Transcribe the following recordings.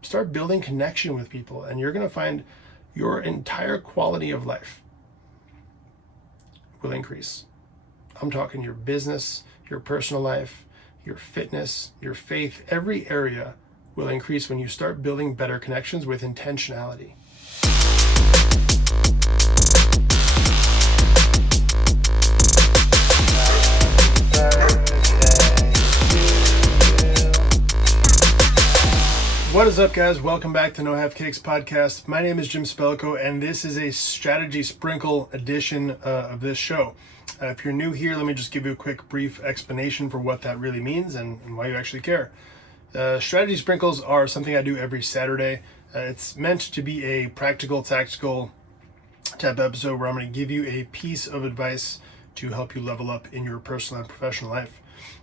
start building connection with people, and you're going to find your entire quality of life will increase. I'm talking your business, your personal life, your fitness, your faith, every area will increase when you start building better connections with intentionality. What is up, guys? Welcome back to No Half Cakes podcast. My name is Jim Spello, and this is a strategy sprinkle edition of this show. If you're new here, let me just give you a quick brief explanation for what that really means and why you actually care. Strategy sprinkles are something I do every Saturday. It's meant to be a practical, tactical type episode where I'm going to give you a piece of advice to help you level up in your personal and professional life.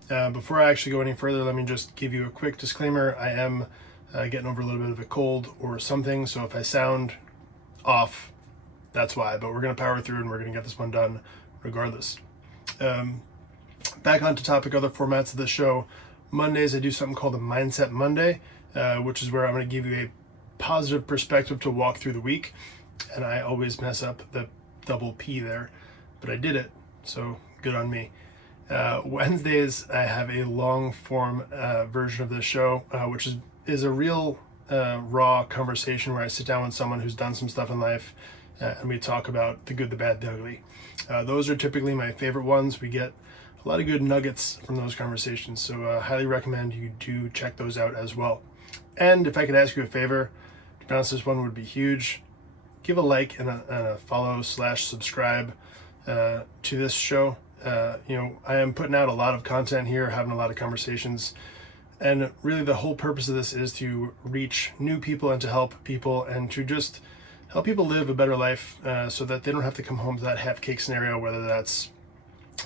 Before I actually go any further, let me just give you a quick disclaimer. I am getting over a little bit of a cold or something, so if I sound off, that's why, but we're going to power through and we're going to get this one done regardless. Back onto topic, other formats of the show. Mondays I do something called a Mindset Monday, which is where I'm going to give you a positive perspective to walk through the week, and I always mess up the double P there, but I did it, so good on me. Wednesdays I have a long form version of this show, which is a real raw conversation where I sit down with someone who's done some stuff in life and we talk about the good, the bad, the ugly. Those are typically my favorite ones. We get a lot of good nuggets from those conversations, so highly recommend you do check those out as well. And if I could ask you a favor, to be honest, this one would be huge. Give a like and a follow/subscribe to this show. I am putting out a lot of content here, having a lot of conversations. And really the whole purpose of this is to reach new people and to help people and to just help people live a better life so that they don't have to come home to that half cake scenario, whether that's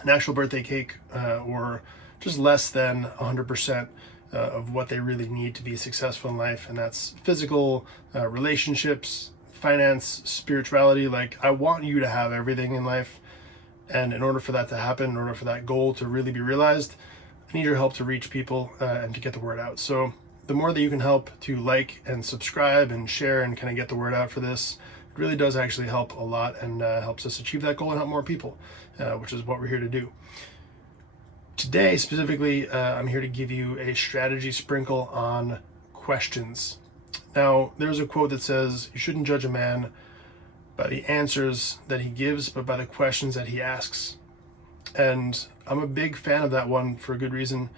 an actual birthday cake or just less than 100% of what they really need to be successful in life. And that's physical, relationships, finance, spirituality. Like, I want you to have everything in life. And in order for that to happen, in order for that goal to really be realized, I need your help to reach people and to get the word out. So the more that you can help to like and subscribe and share and kind of get the word out for this, it really does actually help a lot and helps us achieve that goal and help more people, which is what we're here to do. Today, specifically, I'm here to give you a strategy sprinkle on questions. Now, there's a quote that says, you shouldn't judge a man by the answers that he gives, but by the questions that he asks. And I'm a big fan of that one for a good reason.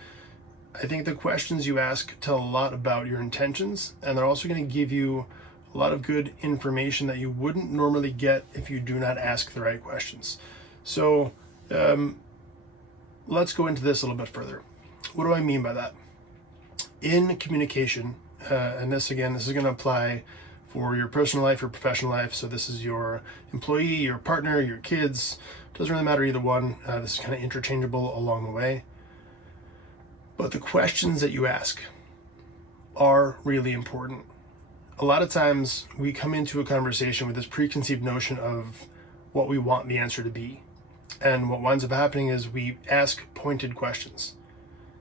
I think the questions you ask tell a lot about your intentions, and they're also going to give you a lot of good information that you wouldn't normally get if you do not ask the right questions. So let's go into this a little bit further. What do I mean by that? In communication, and this is going to apply for your personal life, your professional life. So this is your employee, your partner, your kids. Doesn't really matter either one. This is kind of interchangeable along the way. But the questions that you ask are really important. A lot of times we come into a conversation with this preconceived notion of what we want the answer to be. And what winds up happening is we ask pointed questions.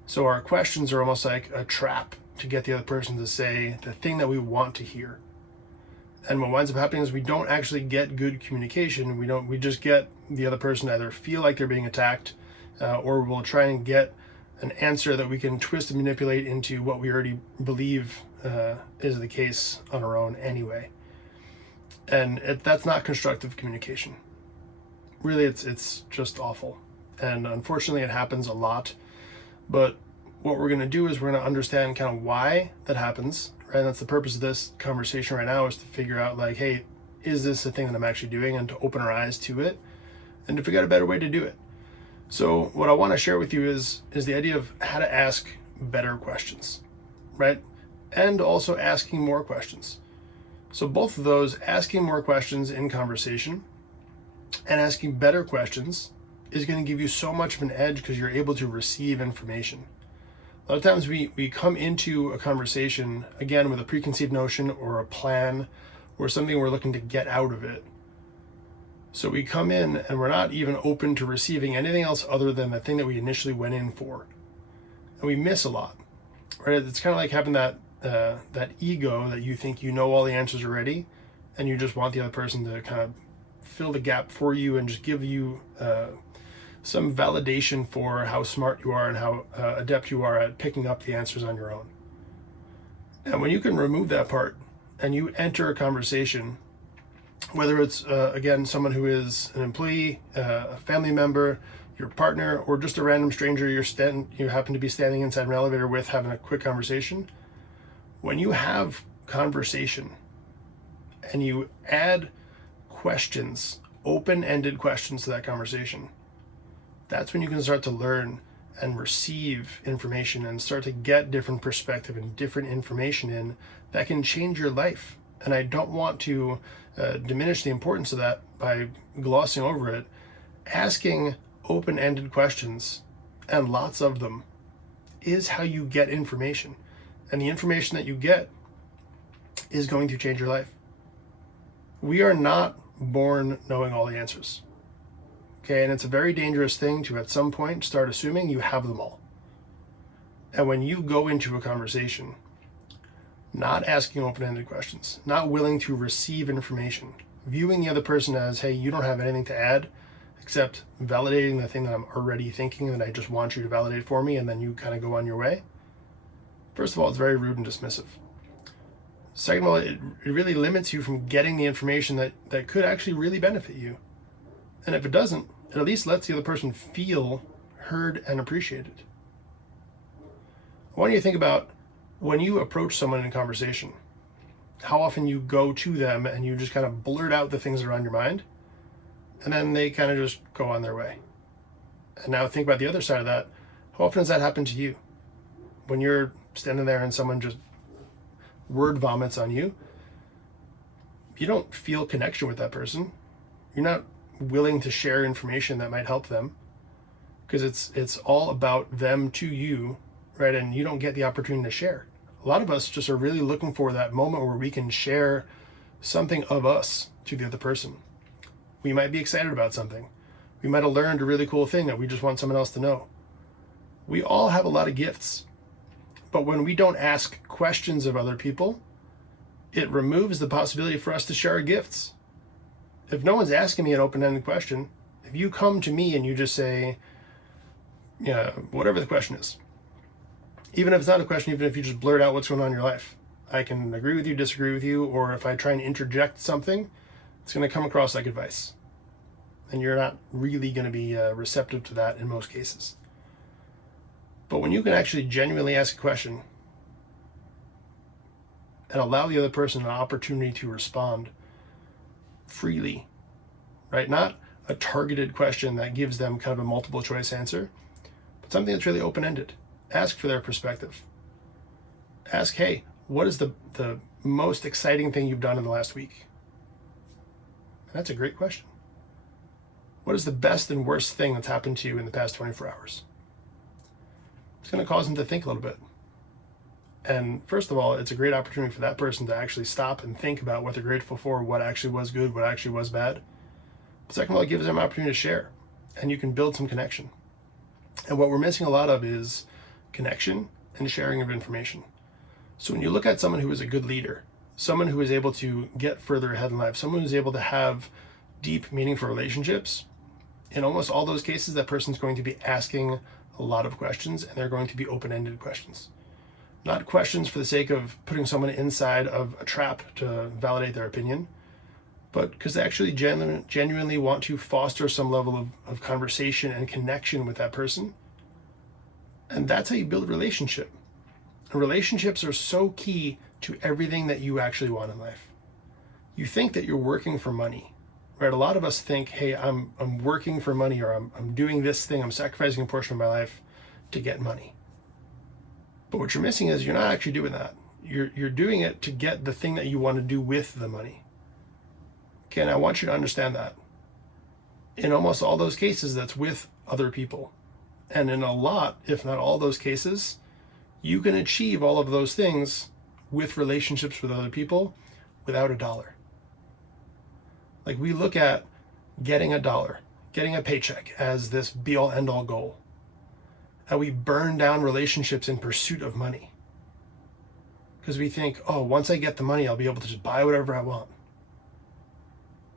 So our questions are almost like a trap to get the other person to say the thing that we want to hear. And what winds up happening is we don't actually get good communication. We just get the other person to either feel like they're being attacked or we'll try and get an answer that we can twist and manipulate into what we already believe is the case on our own anyway. And that's not constructive communication. Really, it's just awful. And unfortunately, it happens a lot. But what we're going to do is we're going to understand kind of why that happens. Right? And that's the purpose of this conversation right now, is to figure out, like, hey, is this a thing that I'm actually doing, and to open our eyes to it and to figure out a better way to do it. So what I want to share with you is the idea of how to ask better questions, right? And also asking more questions. So both of those, asking more questions in conversation and asking better questions, is going to give you so much of an edge because you're able to receive information. A lot of times we come into a conversation, again, with a preconceived notion or a plan or something we're looking to get out of it. So we come in and we're not even open to receiving anything else other than the thing that we initially went in for. And we miss a lot, right? It's kind of like having that that ego that you think you know all the answers already, and you just want the other person to kind of fill the gap for you and just give you some validation for how smart you are and how adept you are at picking up the answers on your own. And when you can remove that part and you enter a conversation, whether it's, again, someone who is an employee, a family member, your partner, or just a random stranger you happen to be standing inside an elevator with, having a quick conversation, when you have conversation and you add questions, open-ended questions to that conversation, that's when you can start to learn and receive information and start to get different perspective and different information in that can change your life. And I don't want to diminish the importance of that by glossing over it. Asking open-ended questions, and lots of them, is how you get information. And the information that you get is going to change your life. We are not born knowing all the answers. Okay, and it's a very dangerous thing to, at some point, start assuming you have them all. And when you go into a conversation not asking open-ended questions, not willing to receive information, viewing the other person as, hey, you don't have anything to add except validating the thing that I'm already thinking and that I just want you to validate for me, and then you kind of go on your way. First of all, it's very rude and dismissive. Second of all, it really limits you from getting the information that could actually really benefit you. And if it doesn't, it at least lets the other person feel heard and appreciated. I want you to think about when you approach someone in a conversation, how often you go to them and you just kind of blurt out the things that are on your mind, and then they kind of just go on their way. And now think about the other side of that. How often does that happen to you? When you're standing there and someone just word vomits on you, you don't feel connection with that person. You're not willing to share information that might help them, because it's all about them to you, right? And you don't get the opportunity to share. A lot of us just are really looking for that moment where we can share something of us to the other person. We might be excited about something. We might have learned a really cool thing that we just want someone else to know. We all have a lot of gifts, but when we don't ask questions of other people, it removes the possibility for us to share our gifts. If no one's asking me an open-ended question, if you come to me and you just say, yeah, whatever the question is, even if it's not a question, even if you just blurt out what's going on in your life, I can agree with you, disagree with you, or if I try and interject something, it's going to come across like advice. And you're not really going to be receptive to that in most cases. But when you can actually genuinely ask a question and allow the other person an opportunity to respond freely, right? Not a targeted question that gives them kind of a multiple choice answer, but something that's really open-ended. Ask for their perspective. Ask, hey, what is the most exciting thing you've done in the last week? And that's a great question. What is the best and worst thing that's happened to you in the past 24 hours? It's going to cause them to think a little bit. And first of all, it's a great opportunity for that person to actually stop and think about what they're grateful for, what actually was good, what actually was bad. But second of all, it gives them an opportunity to share, and you can build some connection. And what we're missing a lot of is connection and sharing of information. So when you look at someone who is a good leader, someone who is able to get further ahead in life, someone who's able to have deep, meaningful relationships, in almost all those cases, that person's going to be asking a lot of questions, and they're going to be open-ended questions. Not questions for the sake of putting someone inside of a trap to validate their opinion, but because they actually genuinely want to foster some level of conversation and connection with that person. And that's how you build a relationship. And relationships are so key to everything that you actually want in life. You think that you're working for money, right? A lot of us think, hey, I'm working for money, or I'm doing this thing, I'm sacrificing a portion of my life to get money. But what you're missing is you're not actually doing that. You're doing it to get the thing that you want to do with the money. Okay, and I want you to understand that. In almost all those cases, that's with other people. And in a lot, if not all those cases, you can achieve all of those things with relationships with other people without a dollar. Like, we look at getting a dollar, getting a paycheck as this be-all end-all goal. And we burn down relationships in pursuit of money. because we think, oh, once I get the money, I'll be able to just buy whatever I want.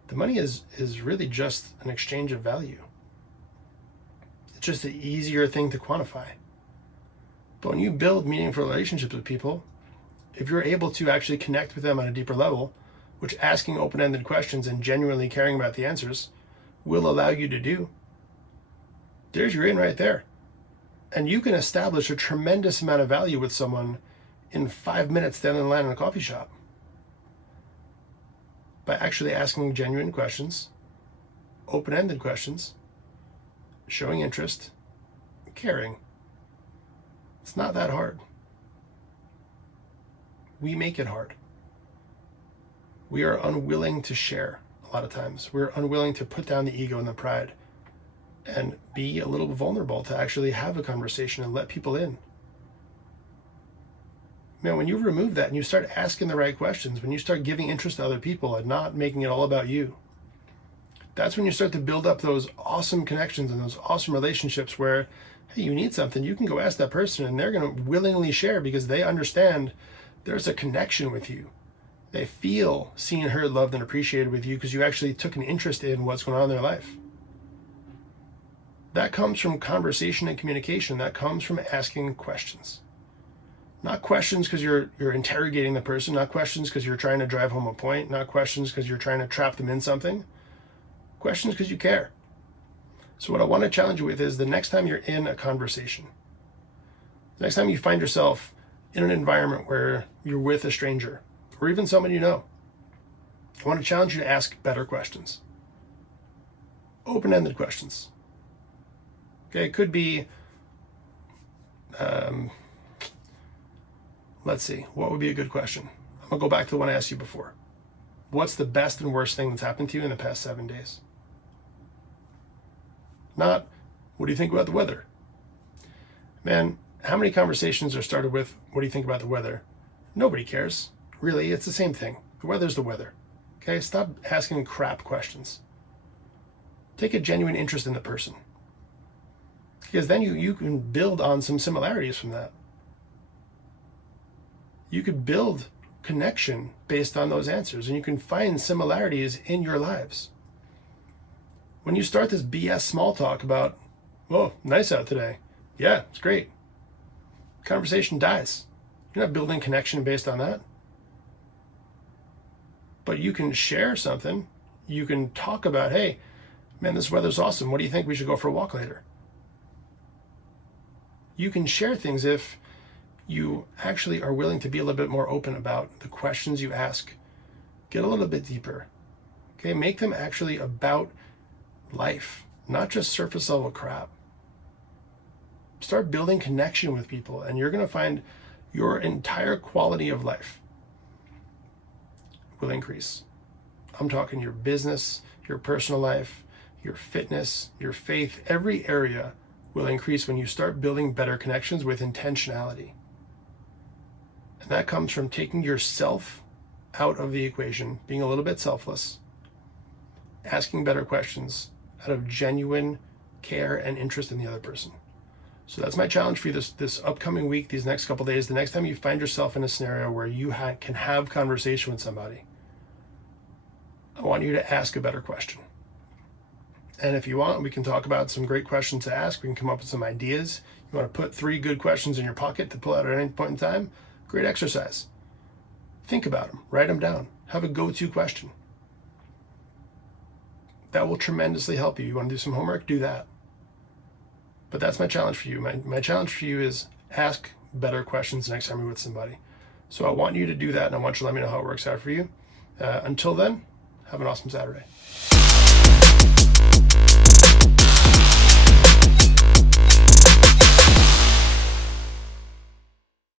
The money is really just an exchange of value. It's just the easier thing to quantify. But when you build meaningful relationships with people, if you're able to actually connect with them on a deeper level, which asking open-ended questions and genuinely caring about the answers will allow you to do, there's your in right there. And you can establish a tremendous amount of value with someone in 5 minutes standing in line in a coffee shop by actually asking genuine questions, open-ended questions, showing interest, caring. It's not that hard. We make it hard. We are unwilling to share a lot of times. We're unwilling to put down the ego and the pride and be a little vulnerable to actually have a conversation and let people in. Man, when you remove that and you start asking the right questions, when you start giving interest to other people and not making it all about you, that's when you start to build up those awesome connections and those awesome relationships where, hey, you need something, you can go ask that person and they're going to willingly share because they understand there's a connection with you. They feel seen, heard, loved, and appreciated with you because you actually took an interest in what's going on in their life. That comes from conversation and communication. That comes from asking questions. Not questions because you're interrogating the person, not questions because you're trying to drive home a point, not questions because you're trying to trap them in something. Questions because you care. So what I want to challenge you with is the next time you're in a conversation, the next time you find yourself in an environment where you're with a stranger or even someone you know, I want to challenge you to ask better questions. Open-ended questions. Okay, it could be, let's see, what would be a good question? I'm gonna go back to the one I asked you before. What's the best and worst thing that's happened to you in the past 7 days? Not, what do you think about the weather? Man, how many conversations are started with, what do you think about the weather? Nobody cares. Really, it's the same thing. The weather's the weather. Okay, stop asking crap questions. Take a genuine interest in the person. Because then you can build on some similarities from that. You could build connection based on those answers, and you can find similarities in your lives. When you start this BS small talk about, whoa, nice out today. Yeah, it's great. Conversation dies. You're not building connection based on that. But you can share something. You can talk about, hey, man, this weather's awesome. What do you think? We should go for a walk later. You can share things if you actually are willing to be a little bit more open about the questions you ask. Get a little bit deeper. Okay, make them actually about life, not just surface level crap. Start building connection with people, and you're going to find your entire quality of life will increase. I'm talking your business, your personal life, your fitness, your faith, every area will increase when you start building better connections with intentionality. And that comes from taking yourself out of the equation, being a little bit selfless, asking better questions out of genuine care and interest in the other person. So that's my challenge for you this upcoming week, these next couple days. The next time you find yourself in a scenario where you can have conversation with somebody, I want you to ask a better question. And if you want, we can talk about some great questions to ask. We can come up with some ideas. You want to put 3 good questions in your pocket to pull out at any point in time? Great exercise. Think about them. Write them down. Have a go-to question. That will tremendously help you. You want to do some homework? Do that. But that's my challenge for you. My challenge for you is ask better questions next time you're with somebody. So I want you to do that, and I want you to let me know how it works out for you. Until then, have an awesome Saturday.